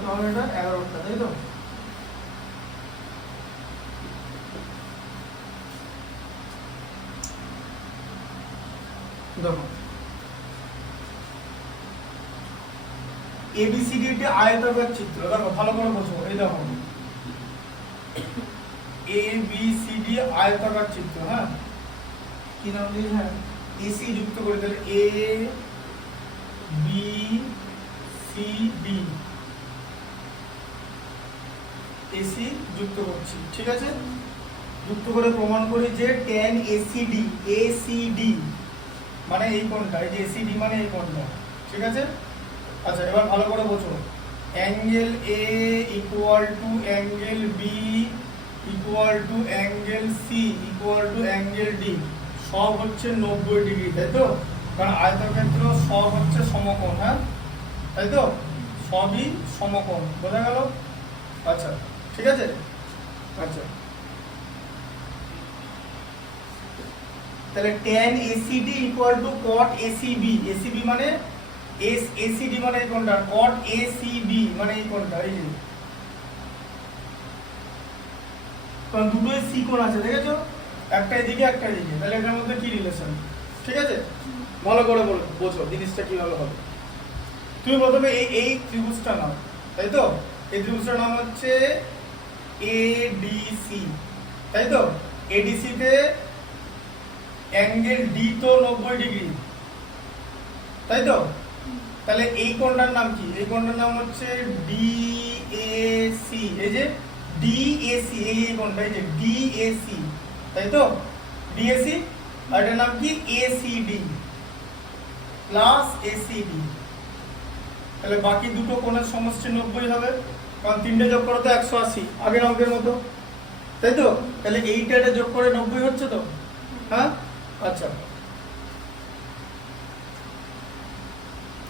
কত হবে? এটা 11টা, তাই তো? দেখো এবিসিডি একটি আয়তাকার চিত্র। দেখো ভালো করে বোঝো, এই দেখো এবিসিডি আয়তাকার চিত্র। হ্যাঁ, কি নাম দিয়ে? হ্যাঁ, এসি যুক্ত করে, তাহলে A B C D, AC যুক্ত করছি, ঠিক আছে? যুক্ত করে প্রমাণ করি যে tan এসিডি, এসিডি মানে এই কোণটা, এই যে এসিডি মানে এই কোণটা, ঠিক আছে? আচ্ছা, এবার ভালো করে বোঝো, angle A equal to angle B equal to angle C equal to angle D, সব হচ্ছে 90 ডিগ্রি, তাই তো? কারণ আয়তক্ষেত্র সব হচ্ছে সমকোণ। হ্যাঁ, তাই তো? সবই সমকোণ, বোঝা গেল? আচ্ছা, ঠিক আছে। আচ্ছা, তাহলে tan ACD equal to cot ACB, ACB মানে ACD মানে এই কোণটা, cot ACB মানে এই কোণটা, এই যে কারণ দুটোই সি কোণ আছে, দেখেছো? একটা এদিকে একটা এদিকে, তাহলে এটার মধ্যে কি রিলেশন? ঠিক আছে, ভালো করে বোঝো জিনিসটা কিভাবে হবে। তুমি প্রথমে এই ত্রিভুজটা নাও, তাই তো? এই ত্রিভুজটার নাম হচ্ছে এডিসি, তাই তো? এডিসি তে অ্যাঙ্গেল ডি তো 90 ডিগ্রি, তাই তো? তাহলে এই কোণটার নাম কি? এই কোণটার নাম হচ্ছে ডিএসি, এই যে ডিএসি, এই কোণটা, এই যে ডিএসি, তাই তো? ডিএসি, আর এটার নাম কি? ACD plus ACD. তাহলে বাকি দুটো কোণের সমষ্টি 90 হবে, কারণ তিনটে যোগ করে তো 180, আগের অঙ্কের মতো, তাই তো? তাহলে এইটা এটা যোগ করে 90 হচ্ছে তো? হ্যাঁ, আচ্ছা,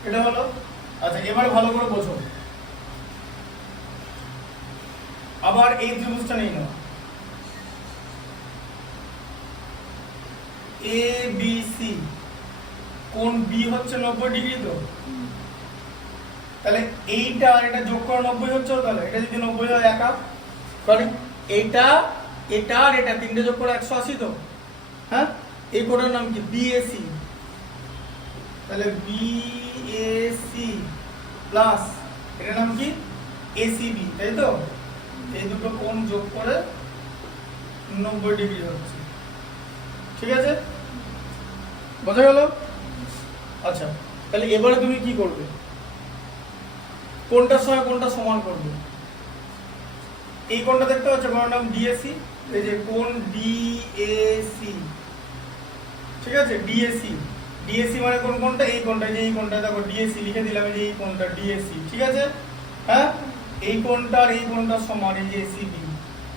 এটা হলো। আচ্ছা, এবার ভালো করে বোঝো, আবার এই ত্রিভুজটা নিয়ে নাও, এ বি সি, কোণ বি হচ্ছে 90 ডিগ্রি তো? তাহলে এইটা আর এটা যোগ করে 90 হচ্ছে, তাহলে এটা যদি 90 হয় একা, সরি এইটা, এটা আর এটা তিনটে যোগ করে 180 তো? হ্যাঁ, এই কোণের নাম কি? বিএসি। তাহলে বিএসি প্লাস এটার নাম কি? এসিবি, তাই তো? এই দুটো কোণ যোগ করে 90 ডিগ্রি হচ্ছে, ঠিক আছে? বোঝা গেল? আচ্ছা, তাহলে এবারে তুমি কি করবে? কোনটার সঙ্গে কোনটা সমান করবে? এই কোণটা দেখতে পাচ্ছ, কোণের নাম ডিএসি, এই যে কোণ ডিএসি, ঠিক আছে? ডিএসি, ডিএসি মানে কোন কোণটা? এই কোণটা, যে এই কোণটা, দেখো ডিএসি লিখে দিলাম, এই যে এই কোণটা ডিএসি, ঠিক আছে? হ্যাঁ, এই কোণটা আর এই কোণটা সমান, এই যে এসিবি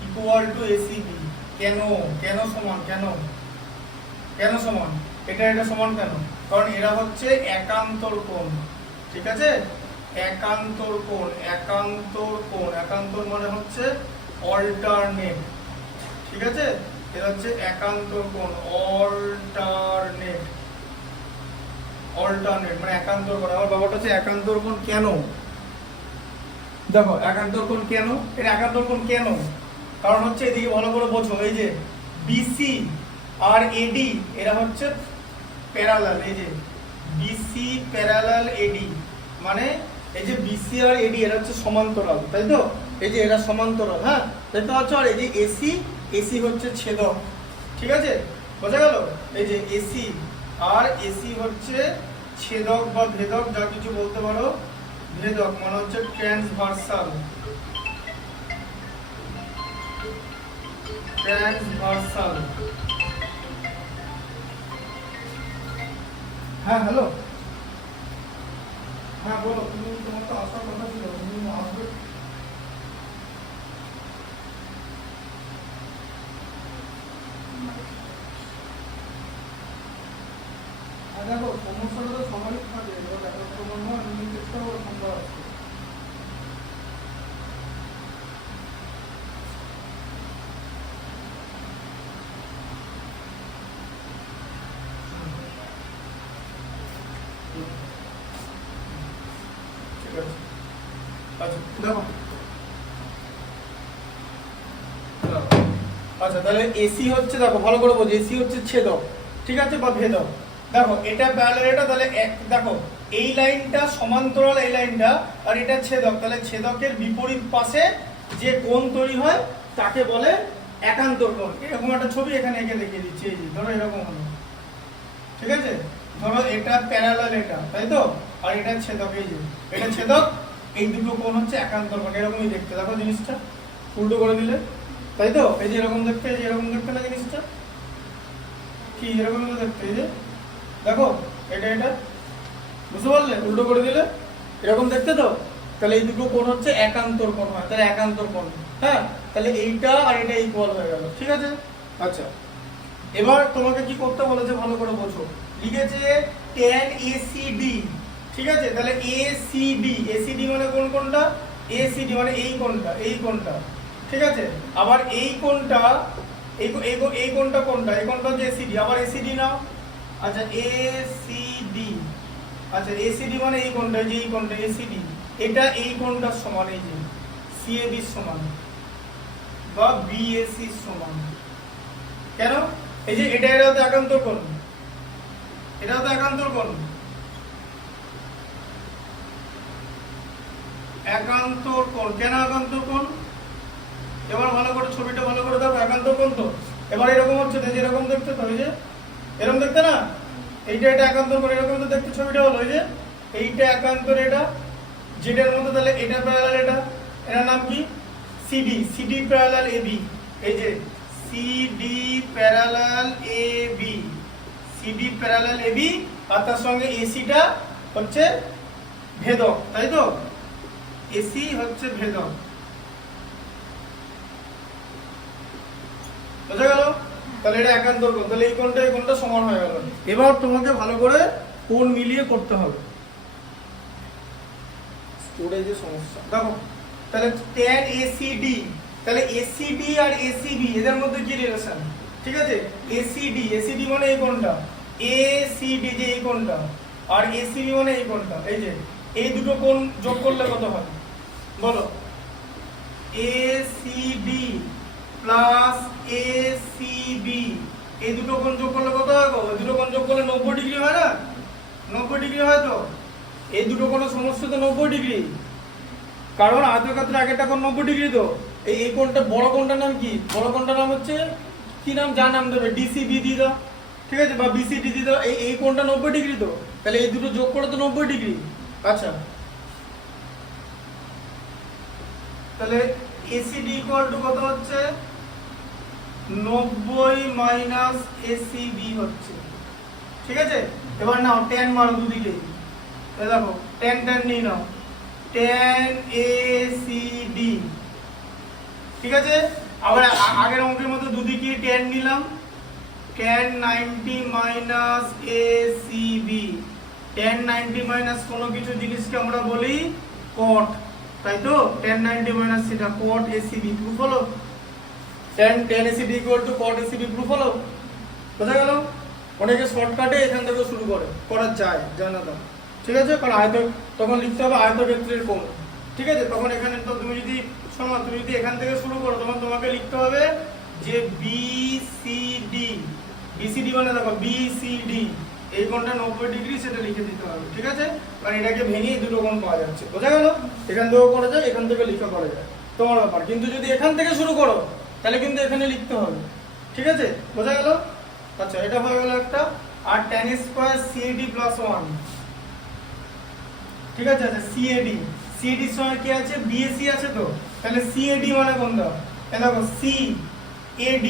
ইকুয়াল টু এসিবি। কেন কেন সমান? কেন কেন সমান? এটা এটা সমান কেন? কারণ এরা হচ্ছে একান্তর কোণ, ঠিক আছে? একান্তর কোণ, একান্তর কোণ, একান্তর মানে হচ্ছে অল্টারনেট, ঠিক আছে? এটা হচ্ছে একান্তর কোণ, অল্টারনেট, অল্টারনেট মানে একান্তর কোণ। আমার ব্যাপারটা হচ্ছে একান্তর কোণ কেন? দেখো একান্তর কোণ কেন, এটা একান্তর কোণ কেন? কারণ হচ্ছে এদিকে ভালো করে বোঝো, এই যে বিসি আর এডি এরা হচ্ছে প্যারালাল, এই যে বিসি প্যারালাল এডি মানে এই যে বিসি আর এডি এরা হচ্ছে সমান্তরাল, তাই তো? এই যে এরা সমান্তরাল, হ্যাঁ, দেখতে পাচ্ছ? আর এই যে এসি, এসি হচ্ছে ছেদক, ঠিক আছে? বোঝা গেল? এই যে এসি আর এসি হচ্ছে ছেদক বা ভেদক, যা কিছু বলতে পারো। ভেদক মানে হচ্ছে ট্রান্সভার্সাল, ট্রান্সভার্সাল। হ্যাঁ, হ্যালো, হ্যাঁ বলো, তুমি তোমার তো আসার কথা ছিল, তুমি আসবে। আর দেখো সমস্যাটা তো সবারই থাকে, এবার দেখো তোমার মনে হয় তুমি চেষ্টা করো সম্ভব আসছে। ঠিক আছে, আচ্ছা দেখো, আচ্ছা তাহলে এসি হচ্ছে, দেখো ভালো করে বোঝো, এসি হচ্ছে ছেদক, ঠিক আছে, বা ভেদক। দেখো এটা প্যারালাল, এটা তাহলে দেখো এই লাইনটা সমান্তরাল এই লাইনটা, আর এটা ছেদক, তাহলে ছেদকের বিপরীত পাশে যে কোণ তৈরি হয় তাকে বলে একান্তর কোণ। এরকম একটা ছবি এখানে এঁকে দেখিয়ে দিচ্ছি, এই যে ধরো এরকম হলো, ঠিক আছে, ধরো এটা প্যারালাল এটা, তাই তো, আর এটা ছেদক, এই যে এটা ছেদক, এই দুটো কোণ হচ্ছে একান্তর কোণ। এরকমই দেখতে, দেখো জিনিসটা উল্টো করে দিলে, তাই তো, এই যে এরকম দেখতে, এই যে এরকম দেখতে না জিনিসটা, কি এরকম দেখতে, এই যে দেখো এটা এটা বুঝতে পারলে, উল্টো করে দিলে এরকম দেখতে তো, তাহলে এই দুটো কোণ হচ্ছে একান্তর কোণ হয়, তাহলে একান্তর কোণ, হ্যাঁ, তাহলে এইটা আর এটা ইকুয়াল হয়ে গেল, ঠিক আছে। আচ্ছা এবার তোমাকে কি করতে বলেছে ভালো করে বোঝো, লিখেছে tan ACD, ঠিক আছে, তাহলে ACD, ACD মানে কোন কোণটা, ACD মানে এই কোণটা, এই কোণটা, ঠিক আছে, আবার এই কোণটা, এই কোণটা কোনটা, এই কোণটা হচ্ছে ACD, আবার ACD নাও, আচ্ছা ACD, আচ্ছা ACD মানে এই কোণটা, যে এই কোণটা ACD, এটা এই কোণটার সমান, এই যে CAB এর সমান বা BAC এর সমান, কেন, এই যে এটা তো একান্তর কোণ, এটাও তো একান্তর কোণ, একান্তর কোণ, কেন একান্তর কোণ, এবার ভালো করে ছবিটা ভালো করে দেখো, একান্তর কোণ তো, এবার এরকম হচ্ছে তো, এরকম দেখতে তো, এই যে এরকম দেখতে না, এইটা এটা একান্তর কোণ, এরকম তো দেখতে ছবিটা হলো, এই যে এইটা একান্তর এটা, যেটার মধ্যে তাহলে এটা প্যারালাল এটা, এটার নাম কি সিডি, সিডি প্যারালাল এবি, এই যে CD parallel AB, CD parallel AB, আর তার সঙ্গে এসিটা হচ্ছে ভেদক, তাই তো, এসি হচ্ছে ভেদক, বুঝা গেল, তাহলে এটা একান্তর কোণ, তাহলে এই কোণটা এই কোণটা সমান হয়ে গেল। এবার তোমাকে ভালো করে কোণ মিলিয়ে করতে হবে, স্টোরেজের সমস্যা, দেখো তাহলে tan ACD, তাহলে ACD আর ACB এদের মধ্যে কি রিলেশন, ঠিক আছে, ACD, ACD মানে এই কোণটা, ACD যে এই কোণটা, আর ACB মানে এই কোণটা, এই যে এই দুটো কোণ যোগ করলে কত হয় বলো, ACD প্লাস ACB, এই দুটো কোণ যোগ করলে কত হয় গো, এই দুটো কোণ যোগ করলে 90 ডিগ্রি হয় না, 90 ডিগ্রি হয় তো, এই দুটো কোণের সমষ্টি তো 90 ডিগ্রি, কারণ আয়তক্ষেত্রের আগেরটা কোণ 90 ডিগ্রি তো, এই কোণটা বড় কোণটার নাম কি, বড় কোণটার নাম হচ্ছে কি নাম, যা নাম দেবে, DCB দিয়ে দাও, ঠিক আছে, বা BCD দিয়ে দাও, এই কোণটা 90 ডিগ্রি তো, তাহলে এই দুটো যোগ করে তো 90 ডিগ্রি। আচ্ছা তাহলে ACD ইকুয়াল টু কত হচ্ছে, 90 মাইনাস ACB হচ্ছে, ঠিক আছে, এবার নাও tan মারো দুদিকে, এই দেখো tan tan নিয়ে নাও, tan ACD, ঠিক আছে, আবার আগের অঙ্কের মতো দুদিকে tan নিলাম, tan 90 minus ACB, tan 90 minus কোনো কিছু জিনিসকে আমরা বলি cot, তাই তো, tan 90 মাইনাস সেটা cot ACB, প্রুফ হলো, tan ACD equal to cot ACB, proof হলো, বোঝা গেল। অনেকে শর্টকাটে এখান থেকে শুরু করা যায়, জানা দাও, ঠিক আছে, কারণ তখন লিখতে হবে আয়তক্ষেত্রের কোণ, ঠিক আছে, তখন এখানে তো তুমি যদি শোনো, তুমি যদি এখান থেকে শুরু করো, তখন তোমাকে লিখতে হবে যে BCD, BCD মানে দেখো BCD, এই কোণটা 90 ডিগ্রি, সেটা লিখে দিতে হবে, ঠিক আছে, কারণ এটাকে ভেঙে দুটো কোণ পাওয়া যাচ্ছে, বোঝা গেল, এখান থেকেও করা যায়, এখান থেকে লিখা করা যায়, তোমার ব্যাপার, কিন্তু যদি এখান থেকে শুরু করো তাহলে কিন্তু এখানে লিখতে হবে, ঠিক আছে, বোঝা গেল। আচ্ছা এটা হয়ে গেল একটা, আর tan স্কয়ার CAD প্লাস 1, ঠিক আছে, আচ্ছা CAD, CAD এর সঙ্গে কি আছে, BAC আছে তো, তাহলে CAD মানে কোনটা, এই দেখো CAD,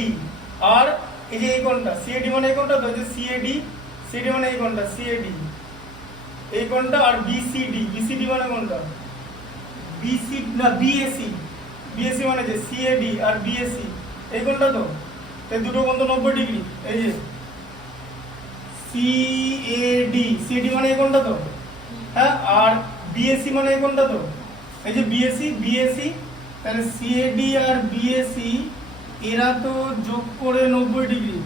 আর এই যে এই কোণটা CAD মানে এই কোণটা তো, এই যে CAD মানে এই কোণটা CAD, এই কোণটা, আর BCD মানে কোনটা, BC না BAC মানে যে CAD আর BAC, এই কোণটা তো, এই দুটো কোণ তো 90 ডিগ্রি, এই যে CAD মানে এই কোণটা তো, হ্যাঁ, আর BAC মানে এই কোণটা তো, এই যে BAC, তাহলে CAD আর BAC এরা তো যোগ করে 90 ডিগ্রি,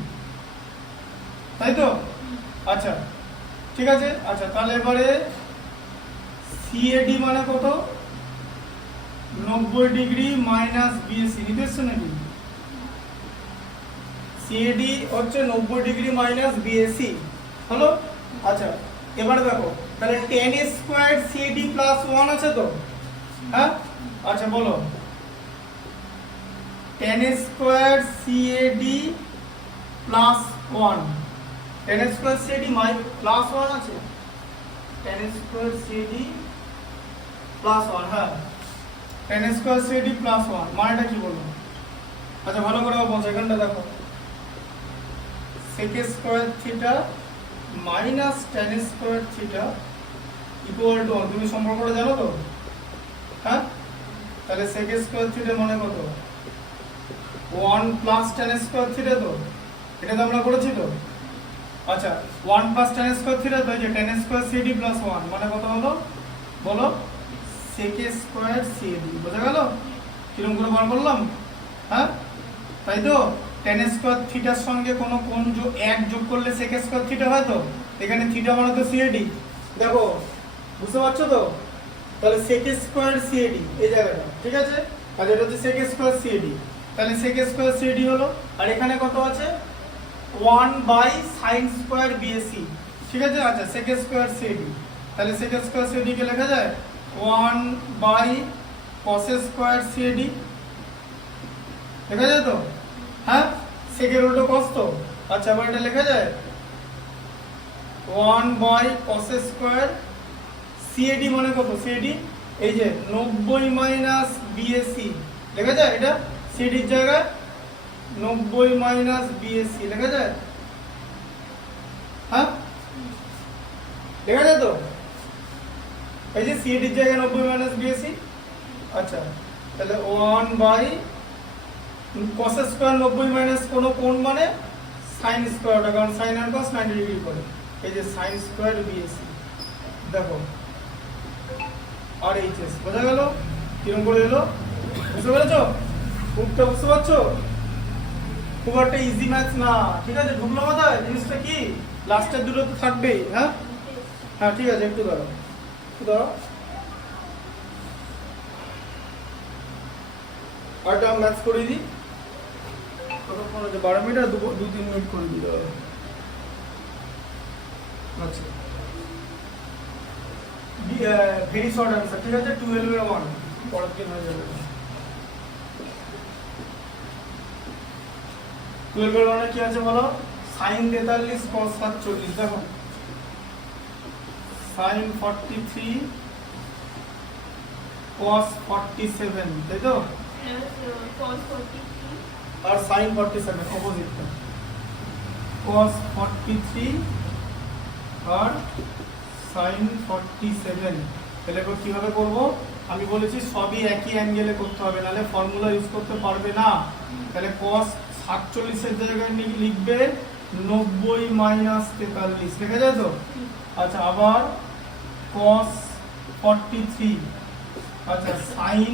তাই তো, আচ্ছা ঠিক আছে। আচ্ছা তাহলে এবারে CAD মানে কত, 90 ডিগ্রি মাইনাস বিএসি নিতে এসছো নাকি? সিএডি হচ্ছে 90 ডিগ্রি মাইনাস বিএসি হলো। আচ্ছা এবারে দেখো তাহলে tan স্কয়ার সিএডি প্লাস 1 আছে তো, হ্যাঁ? আচ্ছা বলো tan square CAD plus 1, tan square CAD plus 1 আছে, tan স্কয়ার সিএডি প্লাস 1, হ্যাঁ tan স্কয়ার সিএডি প্লাস 1 মানেটা কি বলবো? আচ্ছা ভালো করে বোঝো, এখানটা দেখো sec square theta minus tan square theta equal to 1, তুমি সম্পর্কটা জানো তো, হ্যাঁ? তাহলে sec স্কয়ার থিটা মানে কত? 1 প্লাস tan স্কয়ার থিটা, তো এটা তো আমরা করেছি তো। আচ্ছা 1 প্লাস tan স্কয়ার থিটা তো, এই যে tan স্কয়ার সিডি প্লাস 1 মানে কত হলো বলো? sec স্কয়ার সিডি, বোঝা গেল কিরকম করে বার করলাম, হ্যাঁ? তাই তো tan স্কয়ার থিটার সঙ্গে কোন কোণ এক যোগ করলে sec স্কয়ার থিটা হয় তো, এখানে থিটা মানে তো সিডি, দেখো বুঝতে পারছো তো? তাহলে sec স্কয়ার সিডি এই জায়গাটা, ঠিক আছে? আর এটা হচ্ছে sec স্কয়ার সিডি, তাহলে sec স্কয়ার সিডি হলো, আর এখানে কত আছে 1 বাই sin স্কয়ার বিএসি, ঠিক আছে? আচ্ছা sec স্কয়ার সিডি, তাহলে sec স্কয়ার সিডি কে লেখা যায় 1 বাই cos স্কয়ার সিডি, লেখা যায় তো, হ্যাঁ? sec এর উল্টো cos তো, আচ্ছা আবার এটা লেখা যায় 1 বাই cos স্কয়ার সিএডি মানে কত? সিএডি এই যে 90 মাইনাস বিএসি, লেখা যায় এটা সিএডির জায়গায় 90 মাইনাস বিএসি লেখা যায়, হ্যাঁ লেখা যায় তো, এই যে সিএডির জায়গায় 90 মাইনাস বিএসি। আচ্ছা তাহলে 1 বাই cos স্কয়ার 90 মাইনাস কোন কোণ মানে sin স্কয়ারটা, কারণ sin আর cos 90 ডিগ্রি করে, এই যে sin স্কয়ার বিএসি, দেখো আর এইচএস, বোঝা গেল কিরকম করে এলো? বুঝতে পেরেছো? খুবটা বুঝতে পারছো? খুব একটা ইজি ম্যাথ না, ঠিক আছে? ঢুকলো মাথায় জিনিসটা কি? লাস্টের দুটো তো থাকবেই, হ্যাঁ হ্যাঁ ঠিক আছে, একটু দাঁড়াও একটু দাঁড়াও, আরেকটা ম্যাথ করে দিই, কতক্ষণ আছে? 12 মিনিট আর 2-3 মিনিট করে দিই। আচ্ছা ভেরি শর্ট অ্যান্সার, ঠিক আছে? 12 এর 1 পরের দিন হয়ে যাবে। 12 এর 1 কি আছে বলো? sin 43 cos 47, দেখো sin 43 cos 47, তাই তো? cos 43 আর sin 47 অপোজিটটা cos 43 আর sin 47, তাহলে এবার কিভাবে করব? আমি বলেছি সবই একই অ্যাঙ্গেলে করতে হবে, নাহলে ফর্মুলা ইউজ করতে পারবে না। তাহলে cos 47 এর জায়গায় লিখবে 90 মাইনাস 43, লেখা যায় তো? আচ্ছা আবার cos 43, আচ্ছা sin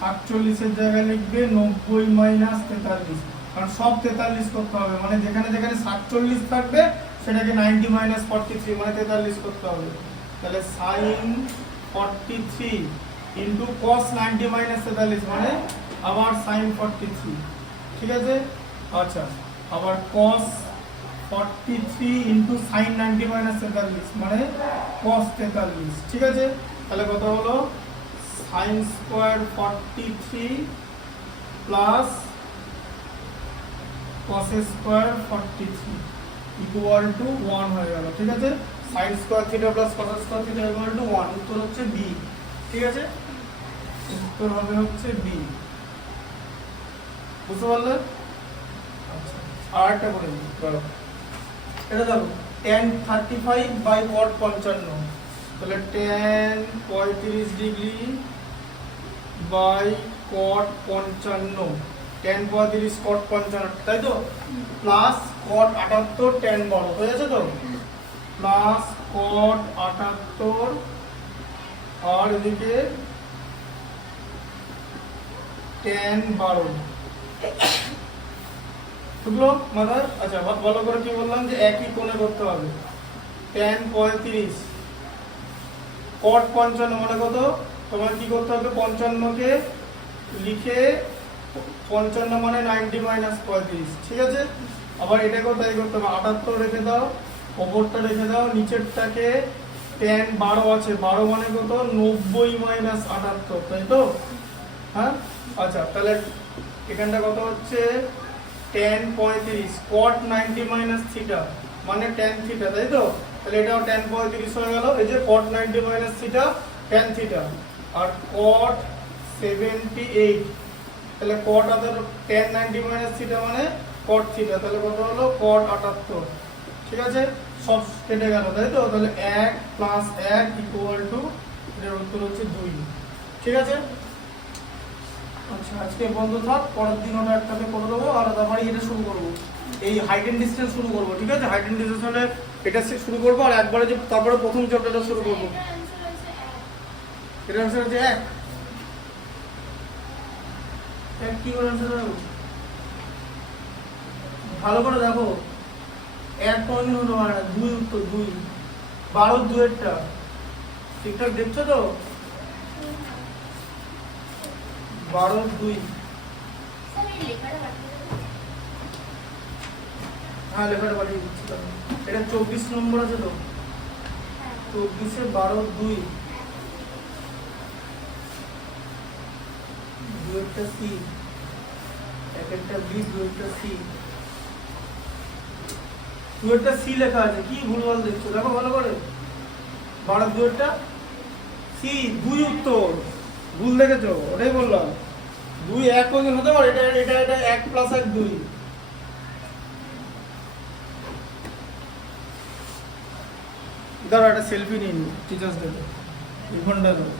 47 এর জায়গায় লিখবে 90 মাইনাস 43, কারণ সব 43 করতে হবে, মানে যেখানে যেখানে 47 থাকবে সেটাকে 90 মাইনাস 43 মানে 43 করতে হবে। তাহলে sin 43 ইনটু cos 90 মাইনাস 43 মানে আবার sin 43, ঠিক আছে? আচ্ছা আবার cos 43 ইনটু sin 90 মাইনাস 43 মানে cos 43, ঠিক আছে? তাহলে কত হলো? sin square 43 plus cos square 43 equal to 1 হয়ে গেল, ঠিক আছে? sin square theta plus cos square theta equal to 1, উত্তর হচ্ছে বি, ঠিক আছে? উত্তর হবে হচ্ছে বি, বুঝতে পারলে? আচ্ছা আর একটা করে দিই, চলো এটা দেখো tan 35 বাই cot 55, তাহলে tan 35 degree by cot 55, tan 35 cot 55, তাই তো? প্লাস cot 78 tan 12 হয়ে যাচ্ছে তো, প্লাস cot 78 আর এদিকে tan 12, বুঝলো মাথায়? আচ্ছা ভালো করে কি বললাম যে একই কোণে করতে হবে, tan 35 cot 55 মানে কত? তোমার কি করতে হবে? 55 কে লিখে 55 মানে 90 মাইনাস 35, ঠিক আছে? আবার এটাকেও তাই করতে হবে, 78 রেখে দাও, ওপরটা রেখে দাও, নিচেরটাকে tan 12 আছে, 12 মানে কত? 90 মাইনাস 78, তাই তো? হ্যাঁ, আচ্ছা তাহলে এখানটা কত হচ্ছে? tan 35 cot 90 মাইনাস থিটা মানে tan থিটা, তাই তো? তাহলে এটাও tan 35 হয়ে গেল। এই যে cot 90 minus theta tan theta, আর cot 78, তাহলে cot other tan 90 minus theta মানে cot থিটা, তাহলে কত হলো? cot 78, ঠিক আছে? সব কেটে গেল, তাই তো? তাহলে 1 প্লাস 1 ইকুয়াল টু, এর উত্তর হচ্ছে 2, ঠিক আছে? আচ্ছা আজকে বন্ধ থাক, পরের দিন আমরা একটাতে করে দেবো, আর তারপরে এটা শুরু করবো, এই হাইট এন্ড ডিসটেন্স শুরু করবো, ঠিক আছে? হাইট এন্ড ডিসটেন্স হলে এটা শুরু করবো, আর একবারে যে তারপরে প্রথম চ্যাপ্টারটা শুরু করবো। এটা আনসার হচ্ছে 1 কি করে আনসার হবে? ভালো করে দেখো, 1 কোনদিন হতে পারে না, 2 উত্তর, 2 12 2 ঠিকঠাক দেখছো তো? 12 2, হ্যাঁ লেখাটা পাঠিয়ে দিচ্ছি। এটা 24 নম্বর আছে তো, 24-এ 12 2, 2 সি, 1 বি, 2 সি, 2 সি লেখা আছে, কি ভুলভাল দেখছো? দেখো ভালো করে, 12 2 সি, 2 উত্তর, ভুল দেখেছো, ওটাই বললাম। 2 1 কোনদিন হতে পারে? এটা এটা এটা 1 প্লাস 1 2। দাঁড়া, একটা সেলফি নিন টিচার্স ডে, 2 ঘন্টা ধরে।